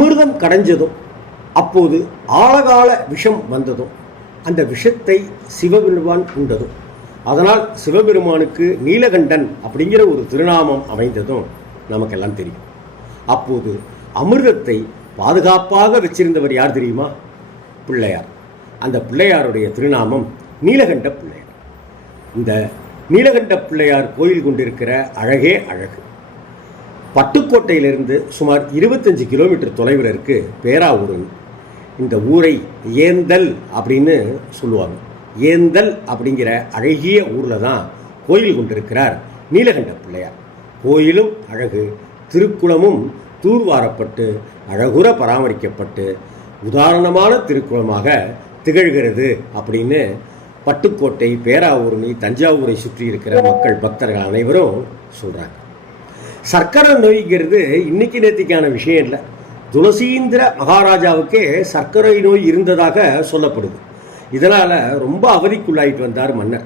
அமிர்தம் கடைஞ்சதும் அப்போது ஆழகால விஷம் வந்ததும் அந்த விஷத்தை சிவபெருமான் உண்டதும். அதனால் சிவபெருமானுக்கு நீலகண்டன் அப்படிங்கிற ஒரு திருநாமம் அமைந்ததும் நமக்கெல்லாம் தெரியும். அப்போது அமிர்தத்தை பாதுகாப்பாக வச்சிருந்தவர் யார் தெரியுமா? பிள்ளையார். அந்த பிள்ளையாருடைய திருநாமம் நீலகண்ட பிள்ளையார். இந்த நீலகண்ட பிள்ளையார் கோயில் கொண்டிருக்கிற அழகே அழகு. பட்டுக்கோட்டையிலிருந்து சுமார் இருபத்தஞ்சு கிலோமீட்டர் தொலைவில் இருக்கு பேராவூரன் இந்த ஊரை ஏந்தல் அப்படின்னு சொல்லுவாங்க. ஏந்தல் அப்படிங்கிற அழகிய ஊரில் தான் கோயில் கொண்டிருக்கிறார் நீலகண்ட பிள்ளையார். கோயிலும் அழகு திருக்குளமும் தூர்வாரப்பட்டு அழகுற பராமரிக்கப்பட்டு உதாரணமான திருக்குளமாக திகழ்கிறது அப்படின்னு பட்டுக்கோட்டை பேராவூரணி தஞ்சாவூரை சுற்றி இருக்கிற மக்கள் பக்தர்கள் அனைவரும் சொல்கிறாங்க சர்க்கரை நோய்ங்கிறது இன்னைக்கு நேற்றுக்கான விஷயம் இல்லை. துளசீந்திர மகாராஜாவுக்கே சர்க்கரை நோய் இருந்ததாக சொல்லப்படுது. இதனால் ரொம்ப அவதிக்குள்ளாயிட்டு வந்தார் மன்னர்.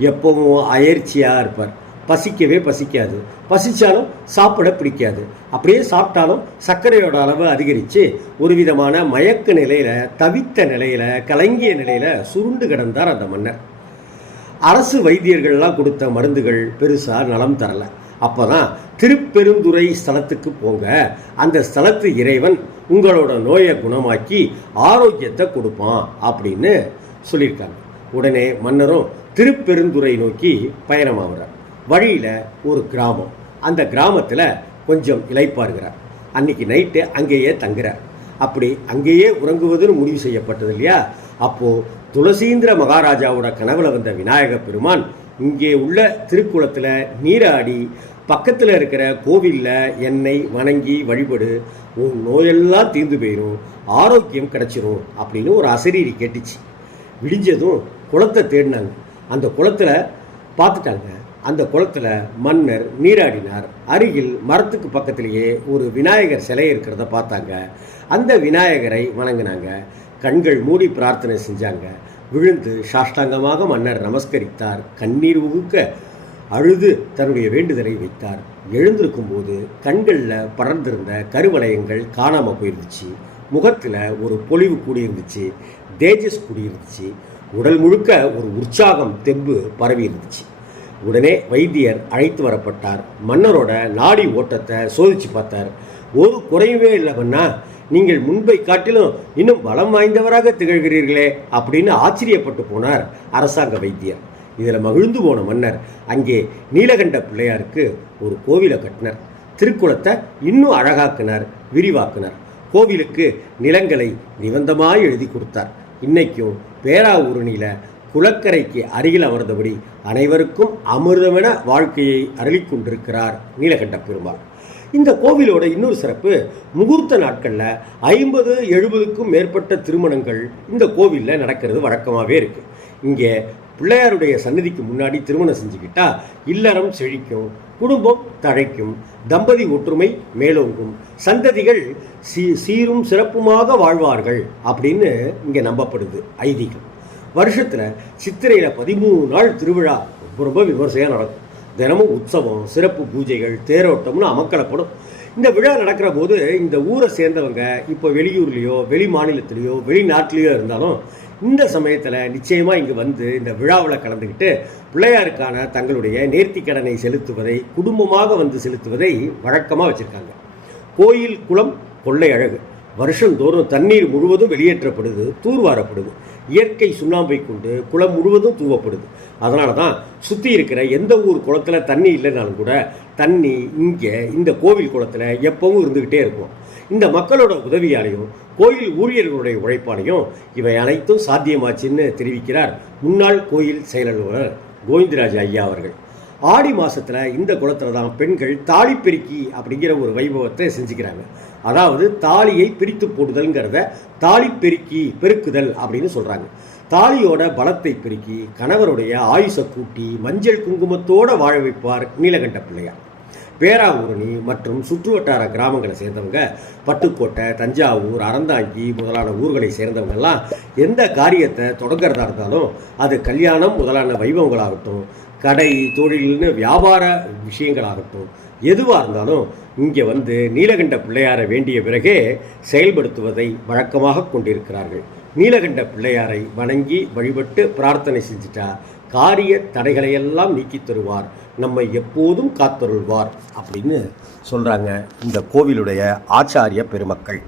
எப்பவும் அயற்சியாக இருப்பார். பசிக்கவே பசிக்காது. பசித்தாலும் சாப்பிட பிடிக்காது. அப்படியே சாப்பிட்டாலும் சர்க்கரையோட அளவு அதிகரித்து ஒரு விதமான மயக்க நிலையில் தவித்த நிலையில் கலங்கிய நிலையில் சுருண்டு கிடந்தார் அந்த மன்னர். அரசு வைத்தியர்கள்லாம் கொடுத்த மருந்துகள் பெருசாக நலம் தரலை. அப்போ தான் திருப்பெருந்துறை ஸ்தலத்துக்கு போங்க. அந்த ஸ்தலத்து இறைவன் உங்களோட நோயை குணமாக்கி ஆரோக்கியத்தை கொடுப்பான் அப்படின்னு சொல்லியிருக்காங்க. உடனே மன்னரும் திருப்பெருந்துறை நோக்கி பயணமாகிறார். வழியில் ஒரு கிராமம். அந்த கிராமத்தில் கொஞ்சம் இழைப்பாருகிறார் அன்னைக்கு நைட்டு அங்கேயே தங்குறார். அப்படி அங்கேயே உறங்குவதுன்னு முடிவு செய்யப்பட்டது இல்லையா? அப்போது துளசீந்திர மகாராஜாவோட கனவுல வந்த விநாயக பெருமான் இங்கே உள்ள திருக்குளத்தில் நீராடி பக்கத்தில் இருக்கிற கோவிலில் என்னை வணங்கி வழிபடு. உன் நோயெல்லாம் தீர்ந்து போயிடும் ஆரோக்கியம் கிடைச்சிரும் அப்படின்னு ஒரு அசரீரி கேட்டுச்சு. விடிஞ்சதும் குளத்தை தேடினாங்க. அந்த குளத்தில் பார்த்துட்டாங்க. அந்த குளத்துல மன்னர் நீராடினார். அருகில் மரத்துக்கு பக்கத்திலேயே ஒரு விநாயகர் சிலை இருக்கிறத பார்த்தாங்க. அந்த விநாயகரை வணங்கினாங்க. கண்கள் மூடி பிரார்த்தனை செஞ்சாங்க. விழுந்து சாஷ்டாங்கமாக மன்னர் நமஸ்கரித்தார். கண்ணீர் உகுக்க அழுது தன்னுடைய வேண்டுதலை வைத்தார். எழுந்திருக்கும் போது கண்களில் படர்ந்திருந்த கருவளையங்கள் காணாமல் போயிருந்துச்சு. முகத்தில் ஒரு பொலிவு கூடியிருந்துச்சு. தேஜஸ் கூடியிருந்துச்சு. உடல் முழுக்க ஒரு உற்சாகம் தெம்பு பரவி இருந்துச்சு. உடனே வைத்தியர் அழைத்து வரப்பட்டார். மன்னரோட நாடி ஓட்டத்தை சோதிச்சு பார்த்தார். ஒரு குறைவே இல்லை மன்னா. நீங்கள் முன்பை காட்டிலும் இன்னும் பலம் வாய்ந்தவராக திகழ்கிறீர்களே அப்படின்னு ஆச்சரியப்பட்டு போனார் அரசாங்க வைத்தியர். இதில் மகிழ்ந்து போன மன்னர் அங்கே நீலகண்ட பிள்ளையாருக்கு ஒரு கோவிலை கட்டினார். திருக்குளத்தை இன்னும் அழகாக்கினார் விரிவாக்கினார். கோவிலுக்கு நிலங்களை நிபந்தமாய் எழுதி கொடுத்தார். இன்னைக்கும் பேராவூரணியில் குளக்கரைக்கு அருகில் அமர்ந்தபடி அனைவருக்கும் அமிர்தமென வாழ்க்கையை அருளிக் கொண்டிருக்கிறார் நீலகண்ட பெருமாள். இந்த கோவிலோட இன்னொரு சிறப்பு முகூர்த்த நாட்களில் ஐம்பது எழுபதுக்கும் மேற்பட்ட திருமணங்கள் இந்த கோவிலில் நடக்கிறது வழக்கமாகவே இருக்குது இங்கே பிள்ளையாருடைய சன்னதிக்கு முன்னாடி திருமணம் செஞ்சுக்கிட்டா இல்லறம் செழிக்கும் குடும்பம் தழைக்கும் தம்பதி ஒற்றுமை மேலோங்கும் சந்ததிகள் சீ சீரும் சிறப்புமாக வாழ்வார்கள் அப்படின்னு இங்கே நம்பப்படுது ஐதீகம். வருஷத்தில் சித்திரையில் பதிமூணு நாள் திருவிழா ரொம்ப ரொம்ப விமர்சையாக நடக்கும். தினமும் உற்சவம் சிறப்பு பூஜைகள் தேரோட்டம்னு அமக்கலப்படும் இந்த விழா நடக்கிற போது இந்த ஊரை சேர்ந்தவங்க இப்போ வெளியூர்லேயோ வெளி மாநிலத்திலேயோ வெளிநாட்டிலேயோ இருந்தாலும் இந்த சமயத்தில் நிச்சயமாக இங்கே வந்து இந்த விழாவில் கலந்துக்கிட்டு பிள்ளையாருக்கான தங்களுடைய நேர்த்திக்கடனை செலுத்துவதை குடும்பமாக வந்து செலுத்துவதை வழக்கமாக வச்சுருக்காங்க. கோயில் குளம் கொள்ளை அழகு. வருஷந்தோறும் தண்ணீர் முழுவதும் வெளியேற்றப்படுது தூர்வாரப்படுது. இயற்கை சுண்ணாம்பை கொண்டு குளம் முழுவதும் தூவப்படுது. அதனால தான் சுற்றி இருக்கிற எந்த ஊர் குளத்தில் தண்ணி இல்லைனாலும் கூட தண்ணி இங்கே இந்த கோவில் குளத்தில் எப்பவும் இருந்துக்கிட்டே இருக்கும். இந்த மக்களோட உதவியாலையும் கோயில் ஊழியர்களுடைய உழைப்பாலையும் இவை அனைத்தும் சாத்தியமாச்சுன்னு தெரிவிக்கிறார் முன்னாள் கோயில் செயலாளர் கோவிந்தராஜ் ஐயா அவர்கள். ஆடி மாதத்தில் இந்த குளத்தில் தான் பெண்கள் தாலிப்பெருக்கி அப்படிங்கிற ஒரு வைபவத்தை செஞ்சுக்கிறாங்க. அதாவது தாலியை பிரித்து போடுதல்ங்கிறத தாலி பெருக்கி பெருக்குதல் அப்படின்னு சொல்கிறாங்க தாலியோட பலத்தை பெருக்கி கணவருடைய ஆயுசை கூட்டி மஞ்சள் குங்குமத்தோட வாழ வைப்பார் நீலகண்ட பிள்ளையார் பேராவூரணி மற்றும் சுற்றுவட்டார கிராமங்களை சேர்ந்தவங்க பட்டுக்கோட்டை தஞ்சாவூர் அறந்தாங்கி முதலான ஊர்களை சேர்ந்தவங்கெல்லாம் எந்த காரியத்தை தொடங்குறதா இருந்தாலும் அது கல்யாணம் முதலான வைபவங்களாகட்டும் கடை தொழில்னு வியாபார விஷயங்களாகட்டும் எதுவாக இருந்தாலும் இங்கே வந்து நீலகண்ட பிள்ளையாரை வேண்டிய பிறகே செயல்படுத்துவதை வழக்கமாக கொண்டிருக்கிறார்கள். நீலகண்ட பிள்ளையாரை வணங்கி வழிபட்டு பிரார்த்தனை செஞ்சிட்டா காரிய தடைகளையெல்லாம் நீக்கி தருவார். நம்மை எப்போதும் காத்தருள்வார் அப்படின்னு சொல்கிறாங்க இந்த கோவிலுடைய ஆச்சாரிய பெருமக்கள்.